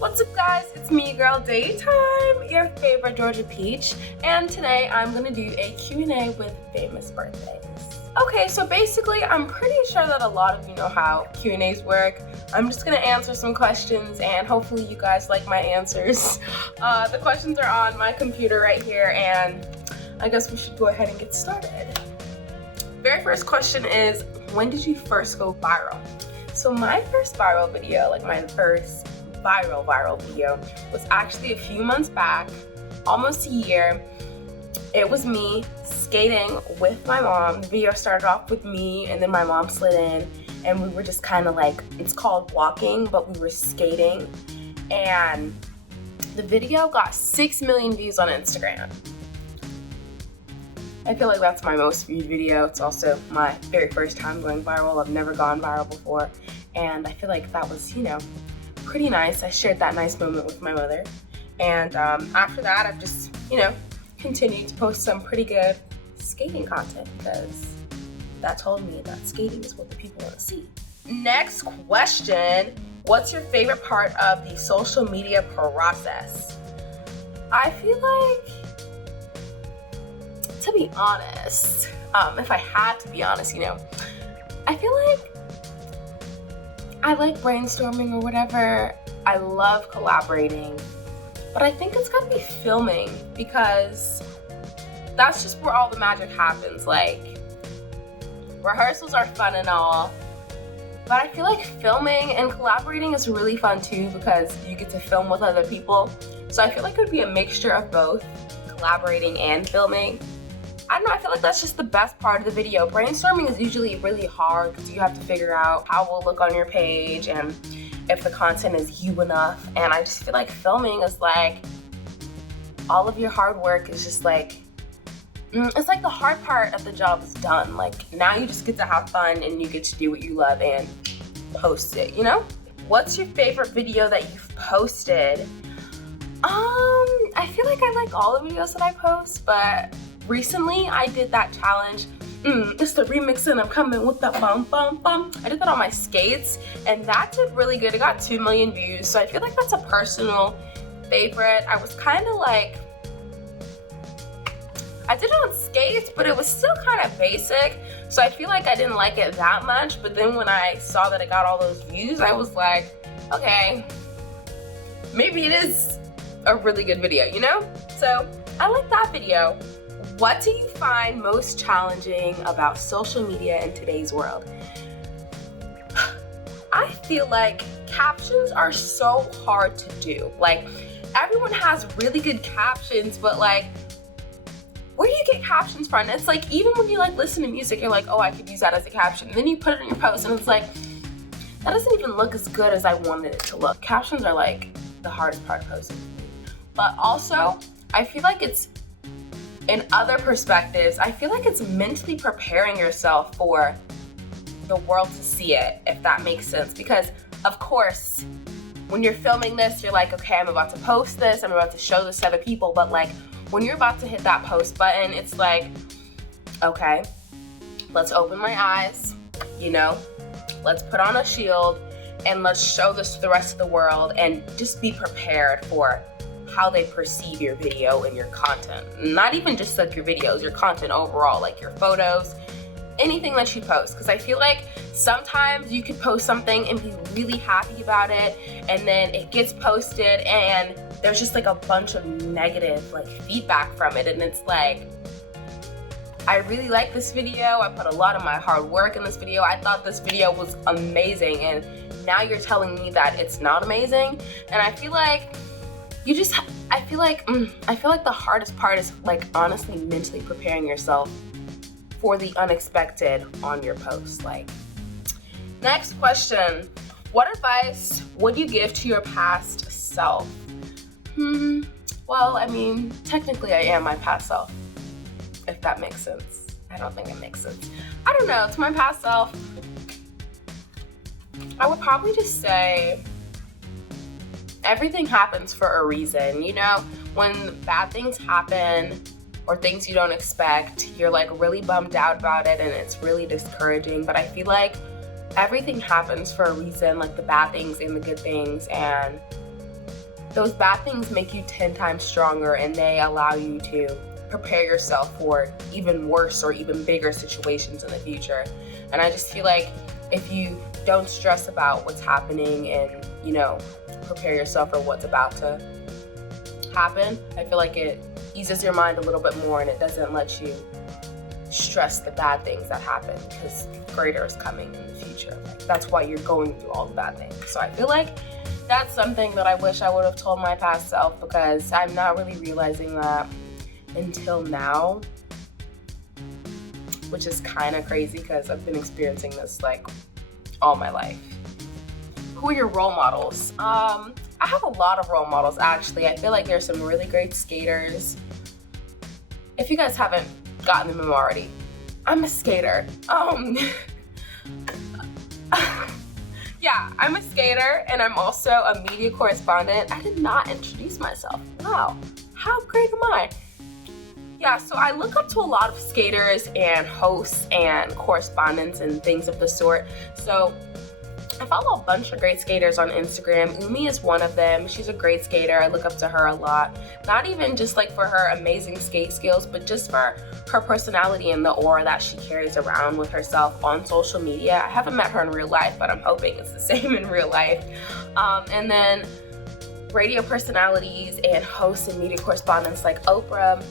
What's up guys, it's me girl Dai Time, your favorite Georgia Peach, and today I'm gonna do a Q&A with famous birthdays. Okay, so basically I'm pretty sure that a lot of you know how Q&As work. I'm just gonna answer some questions and hopefully you guys like my answers. The questions are on my computer right here and I guess we should go ahead and get started. Very first question is, when did you first go viral? So my first viral video, like my first viral video, was actually a few months back, almost a year. It was me skating with my mom. The video started off with me and then my mom slid in and we were just kind of like, it's called walking, but we were skating. And the video got 6 million views on Instagram. I feel like that's my most viewed video. It's also my very first time going viral. I've never gone viral before. And I feel like that was, you know, pretty nice. I shared that nice moment with my mother. And after that, I've just, you know, continued to post some pretty good skating content because that told me that skating is what the people want to see. Next question, what's your favorite part of the social media process? I feel like, to be honest, if I had to be honest, you know, I feel like I like brainstorming or whatever. I love collaborating, but I think it's gotta be filming because that's just where all the magic happens. Like, rehearsals are fun and all, but I feel like filming and collaborating is really fun too because you get to film with other people. So I feel like it would be a mixture of both collaborating and filming. I don't know, I feel like that's just the best part of the video. Brainstorming is usually really hard because you have to figure out how it will look on your page and if the content is you enough. And I just feel like filming is like, all of your hard work is just like, it's like the hard part of the job is done. Like, now you just get to have fun and you get to do what you love and post it, you know? What's your favorite video that you've posted? I feel like I like all the videos that I post, but recently I did that challenge. It's the remix and I'm coming with the bum bum bum. I did that on my skates and that did really good. It got 2 million views. So I feel like that's a personal favorite. I was kind of like, I did it on skates, but it was still kind of basic. So I feel like I didn't like it that much. But then when I saw that it got all those views, I was like, okay, maybe it is a really good video, you know? So I like that video. What do you find most challenging about social media in today's world? I feel like captions are so hard to do. Like, everyone has really good captions, but like, where do you get captions from? It's like, even when you like listen to music, you're like, oh, I could use that as a caption. And then you put it in your post and it's like, that doesn't even look as good as I wanted it to look. Captions are like the hardest part of posting. But also, I feel like it's, in other perspectives, I feel like it's mentally preparing yourself for the world to see it, if that makes sense. Because, of course, when you're filming this, you're like, okay, I'm about to post this, I'm about to show this to other people, but like, when you're about to hit that post button, it's like, okay, let's open my eyes, you know, let's put on a shield, and let's show this to the rest of the world, and just be prepared for how they perceive your video and your content. Not even just like your videos, your content overall, like your photos, anything that you post. Because I feel like sometimes you could post something and be really happy about it, and then it gets posted and there's just like a bunch of negative like feedback from it, and it's like, I really like this video, I put a lot of my hard work in this video, I thought this video was amazing, and now you're telling me that it's not amazing. And I feel like I feel like the hardest part is like honestly mentally preparing yourself for the unexpected on your post. Like, next question, what advice would you give to your past self? Well, I mean, technically I am my past self, if that makes sense. I don't think it makes sense. I don't know, to my past self, I would probably just say, everything happens for a reason, you know? When bad things happen or things you don't expect, you're like really bummed out about it and it's really discouraging. But I feel like everything happens for a reason, like the bad things and the good things, and those bad things make you 10 times stronger, and they allow you to prepare yourself for even worse or even bigger situations in the future. And I just feel like if you don't stress about what's happening and, you know, prepare yourself for what's about to happen, I feel like it eases your mind a little bit more, and it doesn't let you stress the bad things that happen, because greater is coming in the future. That's why you're going through all the bad things. So I feel like that's something that I wish I would have told my past self, because I'm not really realizing that until now, which is kind of crazy because I've been experiencing this like all my life. Who are your role models? I have a lot of role models, actually. I feel like there's some really great skaters. If you guys haven't gotten the memo already, I'm a skater. Yeah, I'm a skater, and I'm also a media correspondent. I did not introduce myself. Wow, how great am I? Yeah, so I look up to a lot of skaters and hosts and correspondents and things of the sort. So I follow a bunch of great skaters on Instagram. Umi is one of them. She's a great skater. I look up to her a lot. Not even just like for her amazing skate skills, but just for her personality and the aura that she carries around with herself on social media. I haven't met her in real life, but I'm hoping it's the same in real life. And then radio personalities and hosts and media correspondents like Oprah,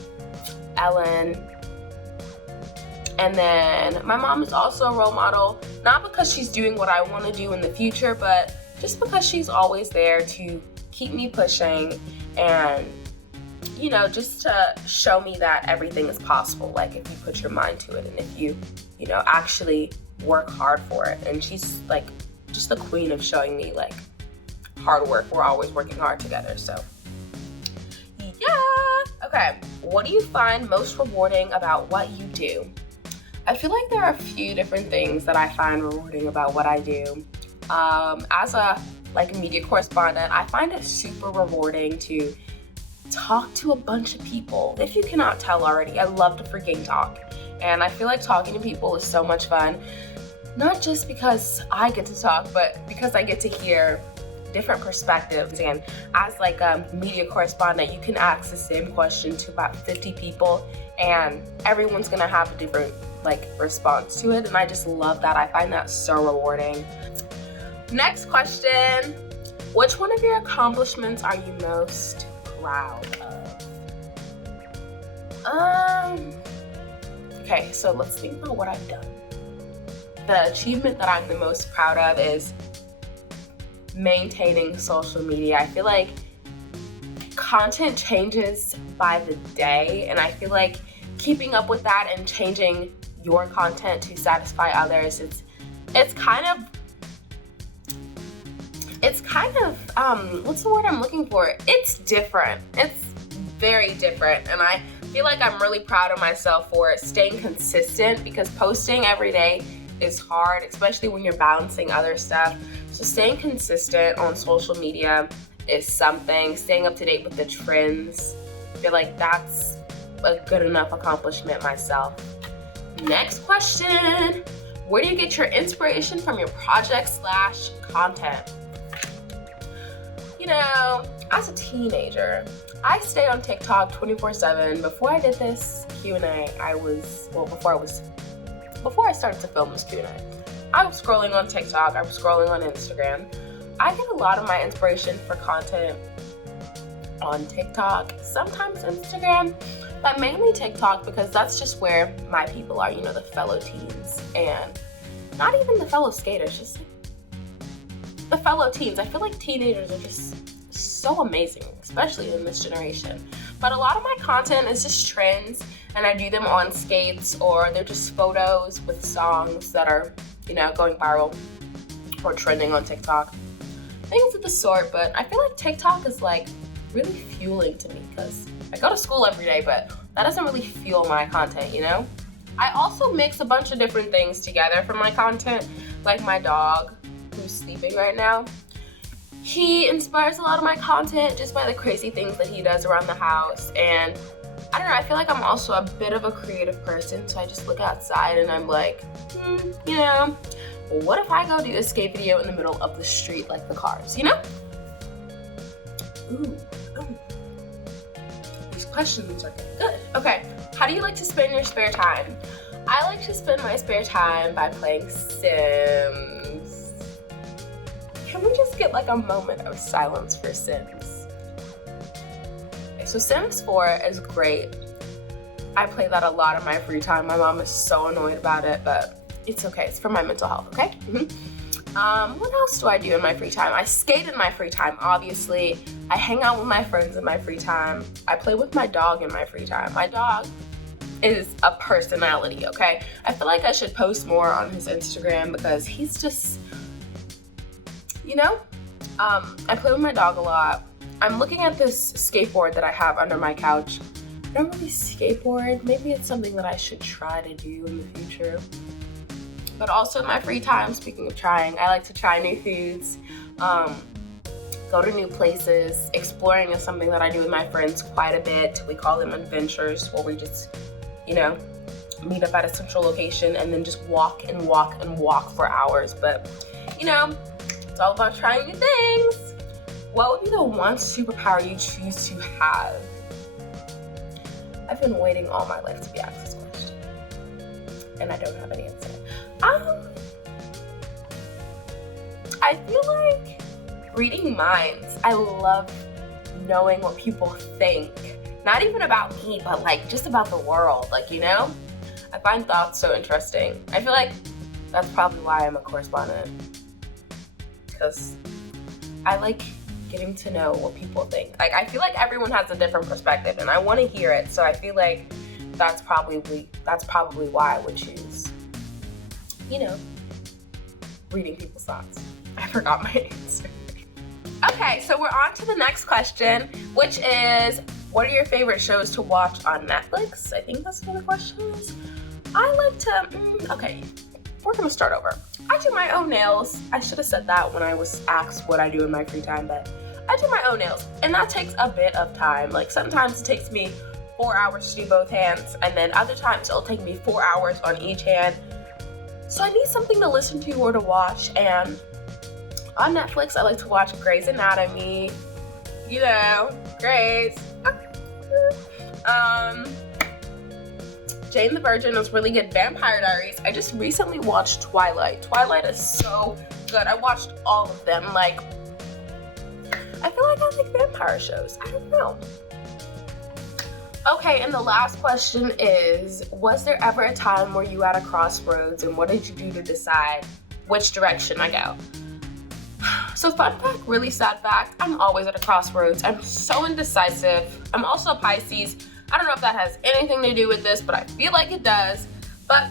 Ellen, and then my mom is also a role model, not because she's doing what I want to do in the future, but just because she's always there to keep me pushing and, you know, just to show me that everything is possible, like if you put your mind to it and if you know, actually work hard for it. And she's like just the queen of showing me like hard work. We're always working hard together, so yeah. Okay, what do you find most rewarding about what you do? I feel like there are a few different things that I find rewarding about what I do. As a media correspondent, I find it super rewarding to talk to a bunch of people. If you cannot tell already, I love to freaking talk. And I feel like talking to people is so much fun. Not just because I get to talk, but because I get to hear different perspectives. And as like a media correspondent, you can ask the same question to about 50 people, and everyone's gonna have a different response to it. And I just love that. I find that so rewarding. Next question. Which one of your accomplishments are you most proud of? Okay, so let's think about what I've done. The achievement that I'm the most proud of is maintaining social media. I feel like content changes by the day, and I feel like keeping up with that and changing your content to satisfy others, it's kind of what's the word I'm looking for? It's different. It's very different, and I feel like I'm really proud of myself for staying consistent, because posting every day is hard, especially when you're balancing other stuff. So staying consistent on social media is something. Staying up to date with the trends, I feel like that's a good enough accomplishment myself. Next question. Where do you get your inspiration from your project/content? You know, as a teenager, I stayed on TikTok 24/7. Before I did this Q&A, before I started to film this Q&A, I was scrolling on TikTok, I was scrolling on Instagram. I get a lot of my inspiration for content on TikTok, sometimes Instagram, but mainly TikTok, because that's just where my people are, the fellow teens, and not even the fellow skaters, just the fellow teens. I feel like teenagers are just so amazing, especially in this generation. But a lot of my content is just trends, and I do them on skates, or they're just photos with songs that are, going viral or trending on TikTok. Things of the sort, but I feel like TikTok is really fueling to me, because I go to school every day, but that doesn't really fuel my content, I also mix a bunch of different things together for my content, like my dog, who's sleeping right now. He inspires a lot of my content just by the crazy things that he does around the house. And I don't know, I feel like I'm also a bit of a creative person, so I just look outside and I'm like, what if I go do a skate video in the middle of the street like the cars, Ooh. These questions are getting good. Okay, how do you like to spend your spare time? I like to spend my spare time by playing Sims. Can we just get like a moment of silence for Sims? Okay, so Sims 4 is great. I play that a lot in my free time. My mom is so annoyed about it, but it's okay. It's for my mental health, okay? What else do I do in my free time? I skate in my free time, obviously. I hang out with my friends in my free time. I play with my dog in my free time. My dog is a personality, okay? I feel like I should post more on his Instagram because he's just, you know? I play with my dog a lot. I'm looking at this skateboard that I have under my couch. I don't really skateboard. Maybe it's something that I should try to do in the future. But also in my free time, speaking of trying, I like to try new foods, go to new places. Exploring is something that I do with my friends quite a bit. We call them adventures, where we just, you know, meet up at a central location and then just walk and walk and walk for hours. But, you know, it's all about trying new things. What would be the one superpower you choose to have? I've been waiting all my life to be asked this question, and I don't have an answer. I feel like reading minds. I love knowing what people think. Not even about me, but like just about the world, like, you know? I find thoughts so interesting. I feel like that's probably why I'm a correspondent, because I like getting to know what people think. Like, I feel like everyone has a different perspective and I want to hear it, so I feel like that's probably why I would choose, you know, reading people's thoughts. I forgot my answer. Okay, so we're on to the next question, which is, what are your favorite shows to watch on Netflix? I think that's what the question is. I like to, okay, we're gonna start over. I do my own nails. I should have said that when I was asked what I do in my free time, but I do my own nails, and that takes a bit of time. Like, sometimes it takes me 4 hours to do both hands, and then other times it'll take me 4 hours on each hand. So I need something to listen to or to watch, and on Netflix, I like to watch Grey's Anatomy, you know, Grey's. Jane the Virgin is really good. Vampire Diaries. I just recently watched Twilight. Twilight is so good. I watched all of them. Like, I feel like I like vampire shows. I don't know. Okay, and the last question is, was there ever a time where you were at a crossroads, and what did you do to decide which direction I go? So fun fact, really sad fact, I'm always at a crossroads. I'm so indecisive. I'm also a Pisces. I don't know if that has anything to do with this, but I feel like it does. But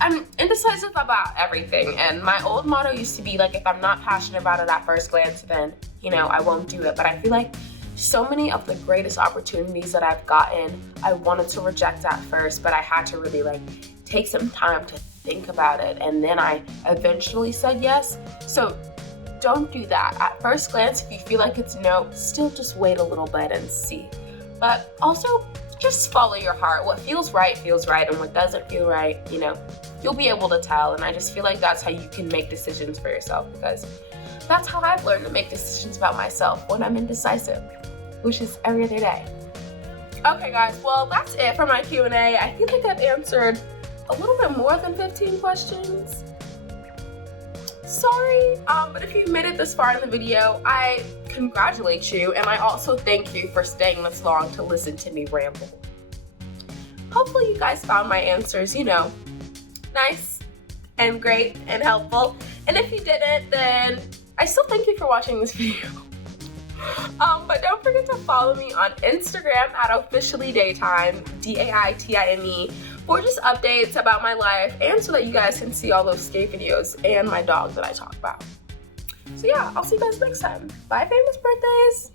I'm indecisive about everything. And my old motto used to be like, if I'm not passionate about it at first glance, then, you know, I won't do it. But I feel like so many of the greatest opportunities that I've gotten, I wanted to reject at first, but I had to really like take some time to think about it. And then I eventually said yes. So don't do that. At first glance, if you feel like it's no, still just wait a little bit and see. But also, just follow your heart. What feels right, and what doesn't feel right, you know, you'll be able to tell. And I just feel like that's how you can make decisions for yourself, because that's how I've learned to make decisions about myself when I'm indecisive, which is every other day. Okay, guys, well, that's it for my Q&A. I feel like I've answered a little bit more than 15 questions. Sorry, but if you made it this far in the video, I congratulate you, and I also thank you for staying this long to listen to me ramble. Hopefully you guys found my answers, you know, nice and great and helpful. And if you didn't, then I still thank you for watching this video. But don't forget to follow me on Instagram at officiallydaytime, DAITIME, for just updates about my life, and so that you guys can see all those skate videos and my dog that I talk about. So yeah, I'll see you guys next time. Bye, famous birthdays!